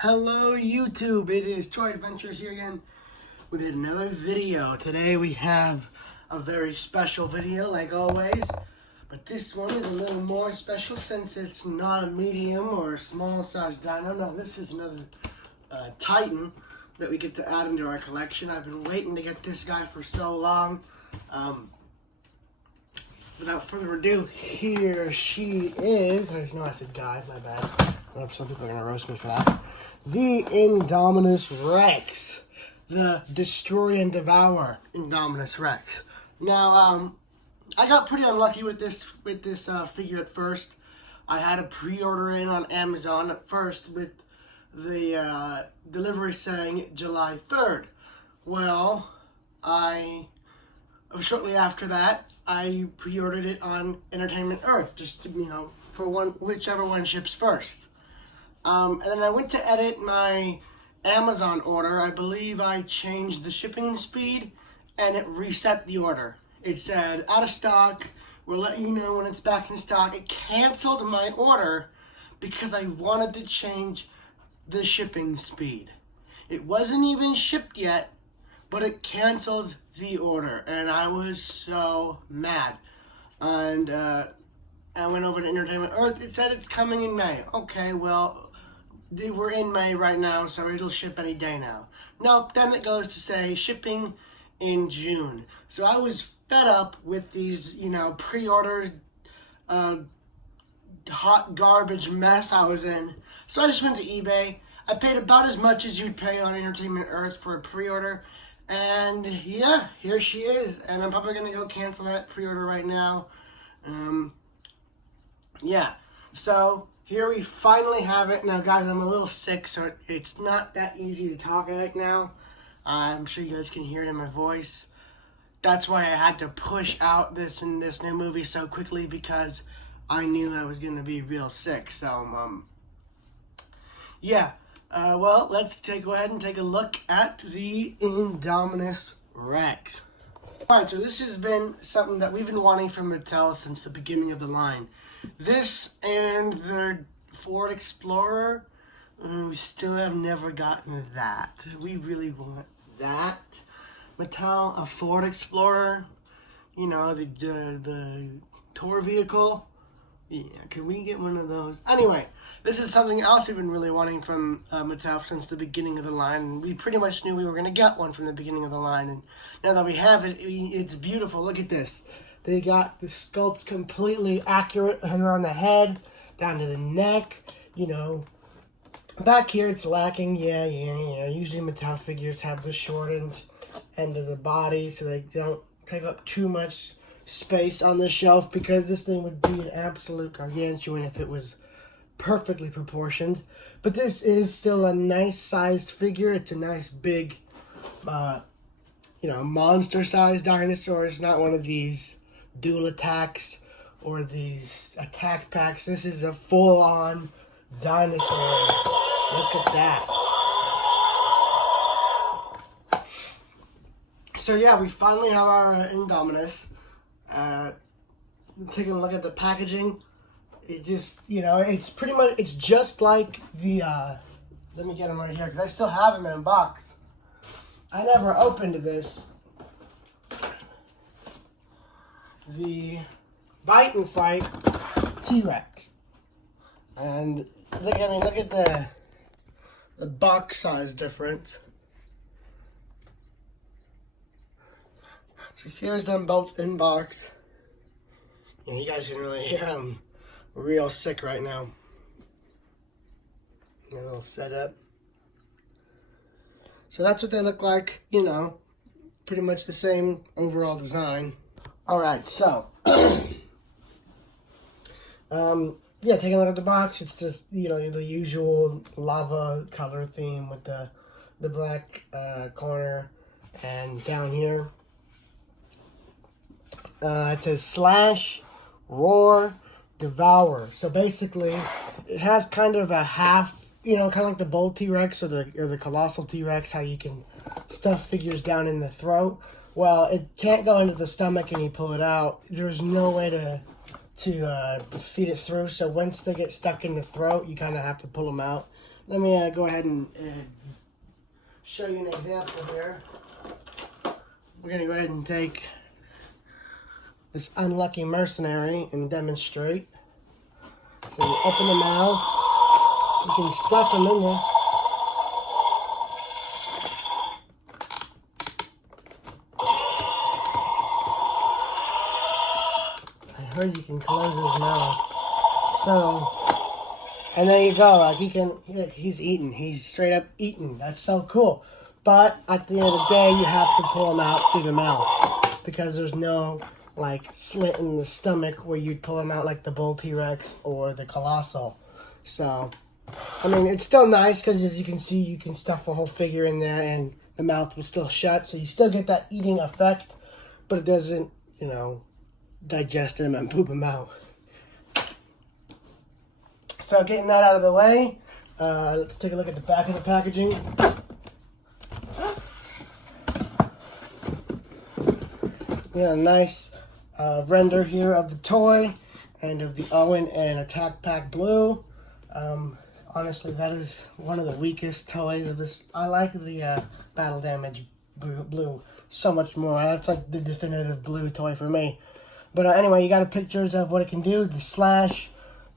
Hello YouTube, it is Troy Adventures here again with another video. Today we have a very special video like always, but this one is a little more special since it's not a medium or a small size dino. No, this is another Titan that we get to add into our collection. I've been waiting to get this guy for so long. Without further ado, here she is. I know I said guy, my bad. I know some people are going to roast me for that. The Indominus Rex. The Destroy and Devour Indominus Rex. Now, I got pretty unlucky with this figure at first. I had a pre-order in on Amazon at first with the delivery saying July 3rd. Well, shortly after that, I pre-ordered it on Entertainment Earth, just to, for whichever one ships first. And then I went to edit my Amazon order. I believe I changed the shipping speed, and it reset the order. It said, out of stock, we'll let you know when it's back in stock. It canceled my order because I wanted to change the shipping speed. It wasn't even shipped yet, but it canceled the order, and I was so mad. And I went over to Entertainment Earth. It said it's coming in May. Okay, well, we're in May right now, so it'll ship any day now. Nope, then it goes to say shipping in June. So I was fed up with these, pre-ordered hot garbage mess I was in. So I just went to eBay. I paid about as much as you'd pay on Entertainment Earth for a pre-order. And yeah, here she is. And I'm probably going to go cancel that pre-order right now. Yeah, so here we finally have it. Now guys, I'm a little sick, so it's not that easy to talk right now. I'm sure you guys can hear it in my voice. That's why I had to push out this new movie so quickly, because I knew I was going to be real sick. So, yeah. Well, let's go ahead and take a look at the Indominus Rex. Alright, so this has been something that we've been wanting from Mattel since the beginning of the line. This and the Ford Explorer, we still have never gotten that. We really want that. Mattel, a Ford Explorer, the tour vehicle. Yeah, can we get one of those? Anyway, this is something else we've been really wanting from Mattel since the beginning of the line. And we pretty much knew we were going to get one from the beginning of the line. And now that we have it, it's beautiful. Look at this. They got the sculpt completely accurate here on the head, down to the neck. Back here it's lacking. Yeah. Usually Mattel figures have the shortened end of the body so they don't take up too much space on the shelf, because this thing would be an absolute gargantuan if it was perfectly proportioned. But this is still a nice sized figure. It's a nice big monster sized dinosaur. It's not one of these dual attacks or these attack packs. This is a full on dinosaur. Look at that. So yeah, we finally have our Indominus. Taking a look at the packaging, it just, it's pretty much, it's just like the, let me get them right here, because I still have them in a box. I never opened this. The Bite and Fight T-Rex. And look at the box size difference. So here's them both in box. Yeah, you guys can really hear I'm real sick right now. A little setup. So that's what they look like, pretty much the same overall design. Alright, so, yeah, taking a look at the box, it's just, the usual lava color theme with the black corner, and down here, it says slash, roar, devour. So basically, it has kind of a half, kind of like the Bull T-Rex or the Colossal T-Rex, how you can stuff figures down in the throat. Well, it can't go into the stomach and you pull it out. There's no way to feed it through. So once they get stuck in the throat, you kind of have to pull them out let me go ahead and show you an example here. We're going to go ahead and take this unlucky mercenary and demonstrate. So you open the mouth, you can stuff him in there. I heard you can close his mouth. So, and there you go, like he's eating, he's straight up eating. That's so cool. But at the end of the day, you have to pull him out through the mouth because there's no like slit in the stomach where you'd pull him out like the bull T-Rex or the colossal. So, I mean, it's still nice because as you can see, you can stuff the whole figure in there and the mouth will still shut. So you still get that eating effect, but it doesn't, you know, digest him and poop him out. So getting that out of the way, let's take a look at the back of the packaging. We got a nice render here of the toy and of the Owen and Attack Pack Blue. Honestly, that is one of the weakest toys of this. I like the Battle Damage Blue so much more. That's like the definitive blue toy for me. But anyway, you got pictures of what it can do. The Slash,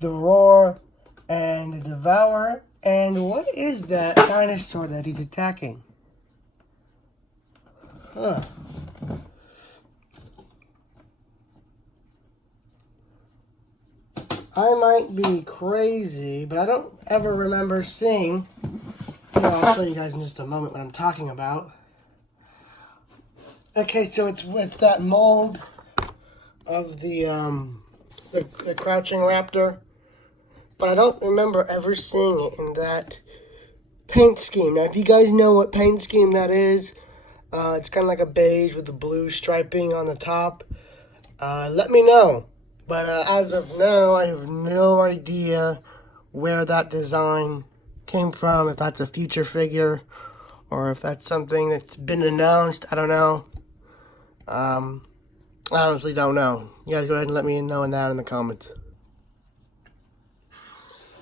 the Roar, and the Devour. And what is that dinosaur that he's attacking? Huh. I might be crazy, but I don't ever remember seeing. I'll show you guys in just a moment what I'm talking about. Okay, so it's with that mold of the crouching raptor, but I don't remember ever seeing it in that paint scheme. Now, if you guys know what paint scheme that is, it's kind of like a beige with the blue striping on the top. Let me know. But as of now, I have no idea where that design came from, if that's a future figure, or if that's something that's been announced. I don't know. I honestly don't know. You guys go ahead and let me know that in the comments.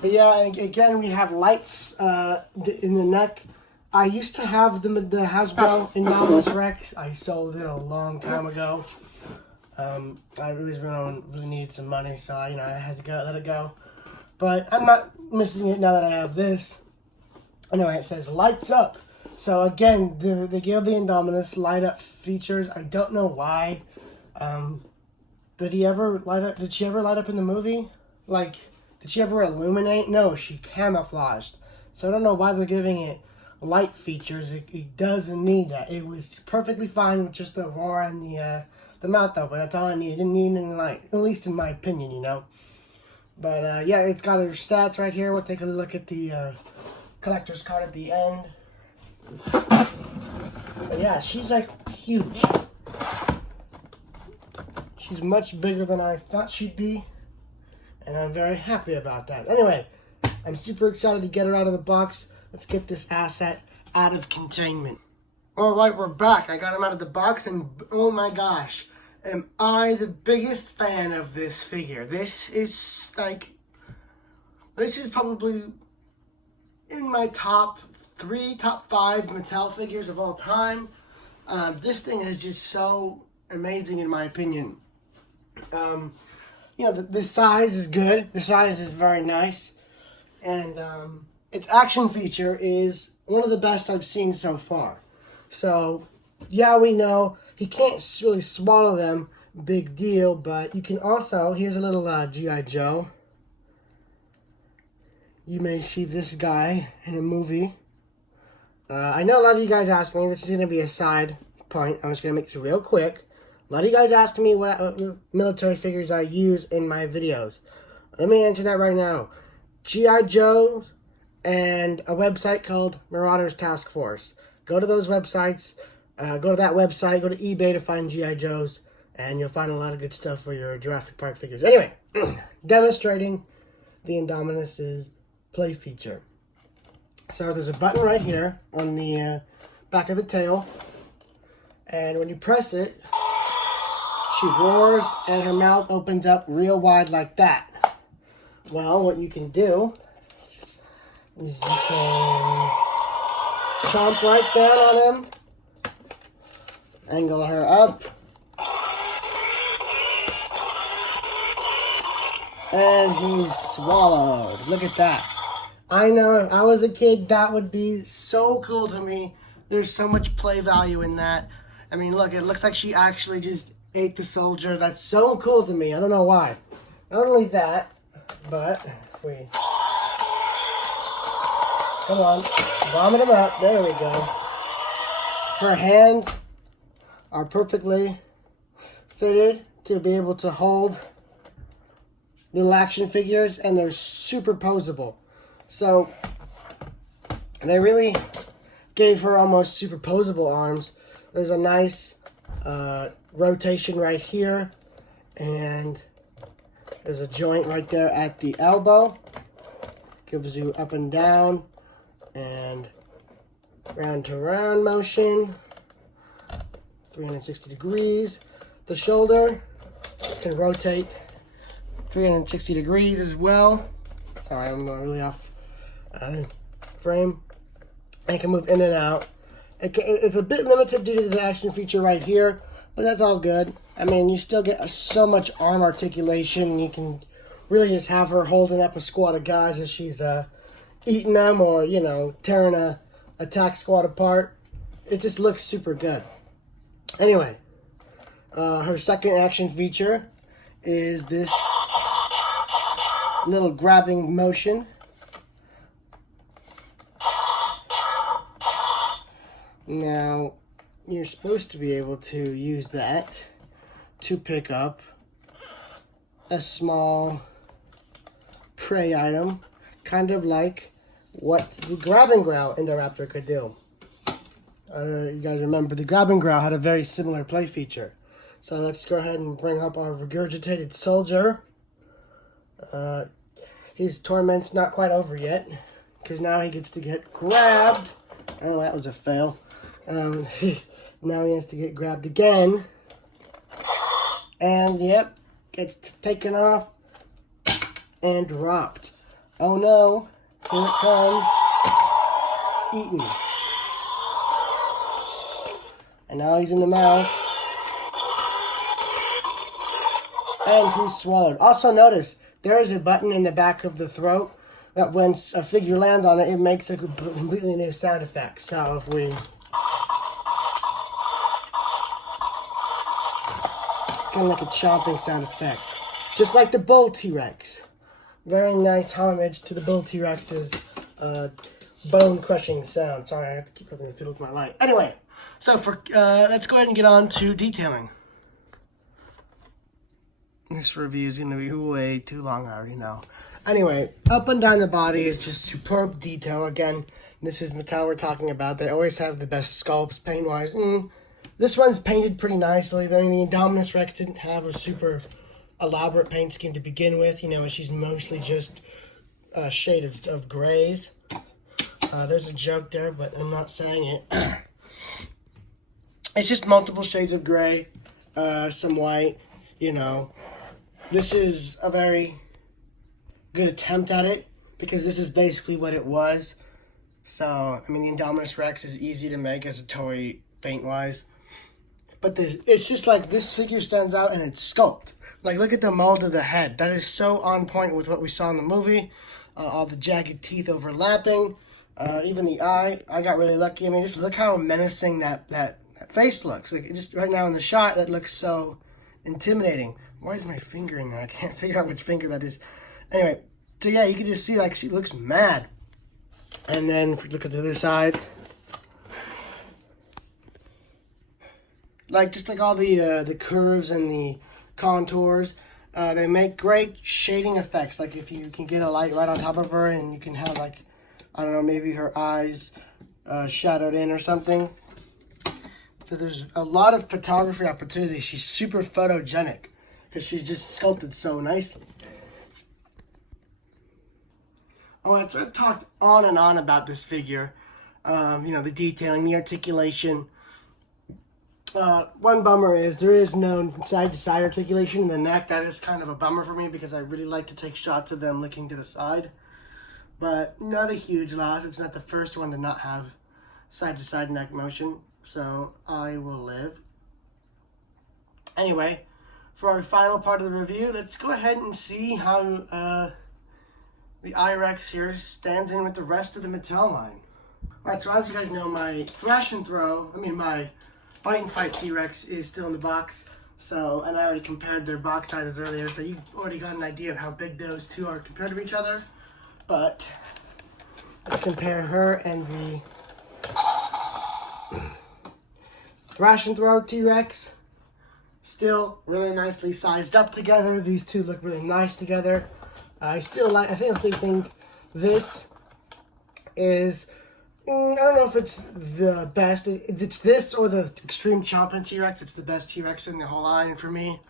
But yeah, again, we have lights in the neck. I used to have the Hasbro Indominus Rex. I sold it a long time ago. I really needed some money, so I had to let it go. But I'm not missing it now that I have this. Anyway, it says lights up. So again, they give the Indominus light up features. I don't know why. Did he ever light up? Did she ever light up in the movie? Like, did she ever illuminate? No, she camouflaged. So I don't know why they're giving it light features. It doesn't need that. It was perfectly fine with just the roar and the mouth open. That's all I need. It didn't need any light, at least in my opinion, you know. But yeah, it's got her stats right here. We'll take a look at the collector's card at the end. But yeah, she's like huge. She's much bigger than I thought she'd be, and I'm very happy about that. Anyway, I'm super excited to get her out of the box. Let's get this asset out of containment. Alright, we're back. I got him out of the box, and oh my gosh, am I the biggest fan of this figure. This is probably in my top 5 Mattel figures of all time. This thing is just so amazing in my opinion. The size is good. The size is very nice. And its action feature is one of the best I've seen so far. So, yeah, we know he can't really swallow them. Big deal. But you can also, here's a little G.I. Joe. You may see this guy in a movie. I know a lot of you guys ask me, this is going to be a side point. I'm just going to make this real quick. A lot of you guys ask me what military figures I use in my videos. Let me answer that right now. G.I. Joe and a website called Marauders Task Force. Go to those websites. Go to that website. Go to eBay to find G.I. Joes. And you'll find a lot of good stuff for your Jurassic Park figures. Anyway, demonstrating the Indominus' play feature. So there's a button right here on the back of the tail. And when you press it, she roars and her mouth opens up real wide like that. Well, what you can do is you can chomp right down on him, angle her up, and he's swallowed. Look at that. I know if I was a kid, that would be so cool to me. There's so much play value in that. I mean, look, it looks like she actually just ate the soldier. That's so cool to me. I don't know why. Not only that, but if we... Come on. Vomit him up. There we go. Her hands are perfectly fitted to be able to hold little action figures, and they're super posable. So they really gave her almost superposable arms. There's a nice rotation right here, and there's a joint right there at the elbow. Gives you up and down and round to round motion, 360 degrees. The shoulder can rotate 360 degrees as well. Sorry, I'm really off frame. And it can move in and out. It's a bit limited due to the action feature right here, but that's all good. I mean, you still get so much arm articulation. You can really just have her holding up a squad of guys as she's eating them, or, you know, tearing a attack squad apart. It just looks super good. Anyway, her second action feature is this little grabbing motion. Now, you're supposed to be able to use that to pick up a small prey item, kind of like what the Grab and Growl Indoraptor could do. You guys remember the Grab and Growl had a very similar play feature. So let's go ahead and bring up our regurgitated soldier. His torment's not quite over yet, because now he gets to get grabbed. Oh, that was a fail. Now he has to get grabbed again. And, yep, gets taken off and dropped. Oh no, here it comes. Eaten. And now he's in the mouth. And he's swallowed. Also notice, there is a button in the back of the throat that when a figure lands on it, it makes a completely new sound effect. So if we... kind of like a chomping sound effect. Just like the Bull T-Rex. Very nice homage to the Bull T-Rex's bone-crushing sound. Sorry, I have to keep looking at the fiddle with my light. Anyway, so for let's go ahead and get on to detailing. This review is going to be way too long, I already know. Anyway, up and down the body is just superb detail. Again, this is Mattel we're talking about. They always have the best sculpts paint-wise. This one's painted pretty nicely. I mean, the Indominus Rex didn't have a super elaborate paint scheme to begin with. You know, she's mostly just a shade of grays. There's a joke there, but I'm not saying it. It's just multiple shades of gray, some white, you know. This is a very good attempt at it, because this is basically what it was. So, I mean, the Indominus Rex is easy to make as a toy paint-wise. But it's just like this figure stands out and it's sculpt. Like, look at the mold of the head. That is so on point with what we saw in the movie. All the jagged teeth overlapping. Even the eye. I got really lucky. I mean, just look how menacing that face looks. Like, just right now in the shot, that looks so intimidating. Why is my finger in there? I can't figure out which finger that is. Anyway, so yeah, you can just see, like, she looks mad. And then if we look at the other side, like, just like all the curves and the contours, they make great shading effects. Like, if you can get a light right on top of her and you can have, like, I don't know, maybe her eyes shadowed in or something. So there's a lot of photography opportunities. She's super photogenic because she's just sculpted so nicely. Oh, I've talked on and on about this figure. You know, the detailing, the articulation. One bummer is there is no side-to-side articulation in the neck. That is kind of a bummer for me because I really like to take shots of them looking to the side. but not a huge loss. It's not the first one to not have side-to-side neck motion, so I will live. Anyway, for our final part of the review, let's go ahead and see how the I-Rex here stands in with the rest of the Mattel line. Alright, so as you guys know, my my Bite and Fight T-Rex is still in the box. So, and I already compared their box sizes earlier, so you already got an idea of how big those two are compared to each other. But let's compare her and the Thrash and Throw T-Rex. Still really nicely sized up together. These two look really nice together. I think this is, I don't know if it's the best. It's this or the Extreme Chomping T-Rex. It's the best T-Rex in the whole line for me.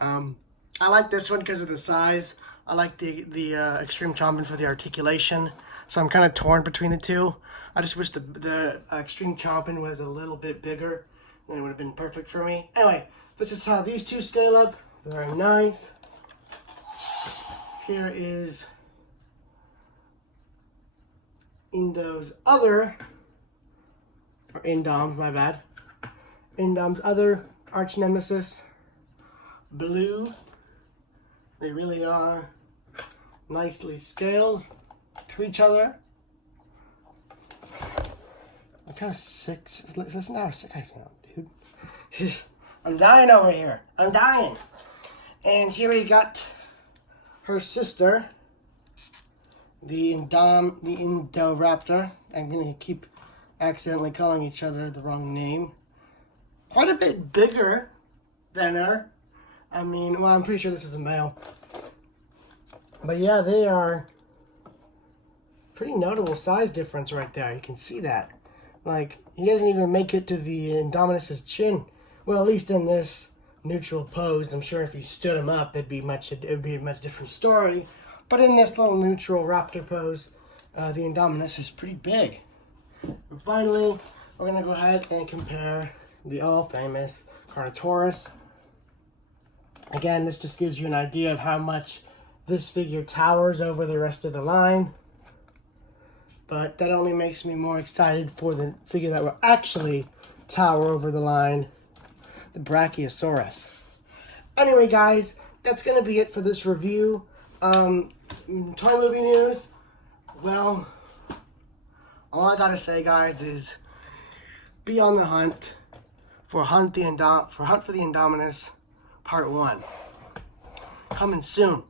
I like this one because of the size. I like the Extreme Chomping for the articulation. So I'm kind of torn between the two. I just wish the Extreme Chomping was a little bit bigger. Then it would have been perfect for me. Anyway, this is how these two scale up. Very nice. Here is Indom's other arch nemesis, Blue. They really are nicely scaled to each other. Look how sick, listen to how sick I sound, dude. I'm dying over here. I'm dying. And here we got her sister, the Indoraptor. I'm going to keep accidentally calling each other the wrong name. Quite a bit bigger than her. I'm pretty sure this is a male. But yeah, they are pretty notable size difference right there. You can see that. Like, he doesn't even make it to the Indominus's chin. Well, at least in this neutral pose. I'm sure if he stood him up, it'd be a much different story. But in this little neutral raptor pose, the Indominus is pretty big. And finally, we're gonna go ahead and compare the all-famous Carnotaurus. Again, this just gives you an idea of how much this figure towers over the rest of the line. But that only makes me more excited for the figure that will actually tower over the line, the Brachiosaurus. Anyway, guys, that's going to be it for this review. Toy movie news. Well, all I got to say, guys, is be on the hunt for Hunt for the Indominus Part 1. Coming soon.